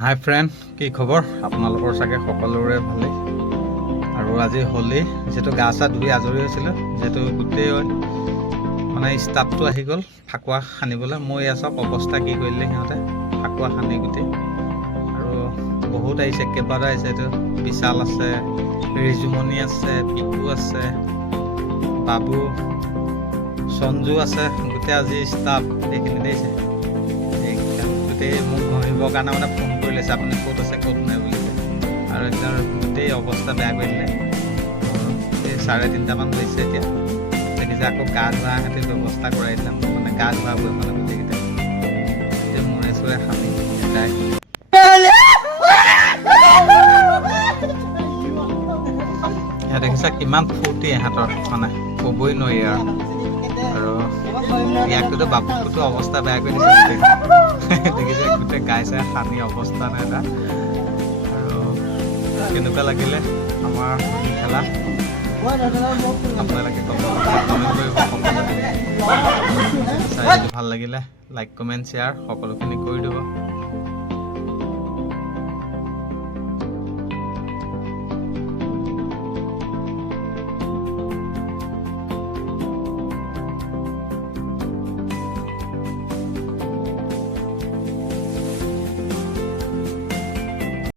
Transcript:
হাই friend, কি খবৰ? আপোনালোকৰ চাগে সকলোৰে ভালেই। আৰু আজি হোলী, যিহেতু গা চা ধুই আজৰি হৈছিলোঁ, যিহেতু গোটেই মানে ষ্টাফটো আহি গ'ল ফাকুৱা সানিবলৈ। মই এয়া চাওক অৱস্থা কি কৰিলে সিহঁতে, ফাকুৱা সানি গোটেই। আৰু বহুত আহিছে, কেইবাটা আহিছে। এইটো বিশাল আছে, ৰিজুমণি আছে, পিকু আছে, বাবু, সঞ্জু আছে। গোটেই আজি ষ্টাফ এইখিনিতে আহিছে। গোটেই মোক ঘঁহিবৰ কাৰণে মানে ফোন কৰি লৈছে, আপুনি ক'ত আছে ক'ত নাই বুলি। আৰু একদম গোটেই অৱস্থা বেয়া কৰি দিলে। এই 3:30মান হৈছে এতিয়া। দেখিছে আকৌ গা ধোৱা সিহঁতে ব্যৱস্থা কৰাই দিলে, মানে গা ধোৱাবই মানে গোটেইকেইটা। এতিয়া মূৰে চূৰে সানি এটাই এয়া দেখিছে কিমান ফূৰ্তি ইহঁতৰ, মানে ক'বই নোৱাৰি আৰু ইয়াকটোতো বাবুকটোতো অৱস্থা বেয়া কৰি দিছে গোটেই। দেখিছে গোটেই গাই চাই সানি অৱস্থা নাই এটা। আৰু কেনেকুৱা লাগিলে আমাৰ খেলা আপোনালোকে কমেণ্ট কৰিব। সকলোৱে চাই ভাল লাগিলে লাইক কমেণ্ট শ্বেয়াৰ সকলোখিনি কৰি দিব।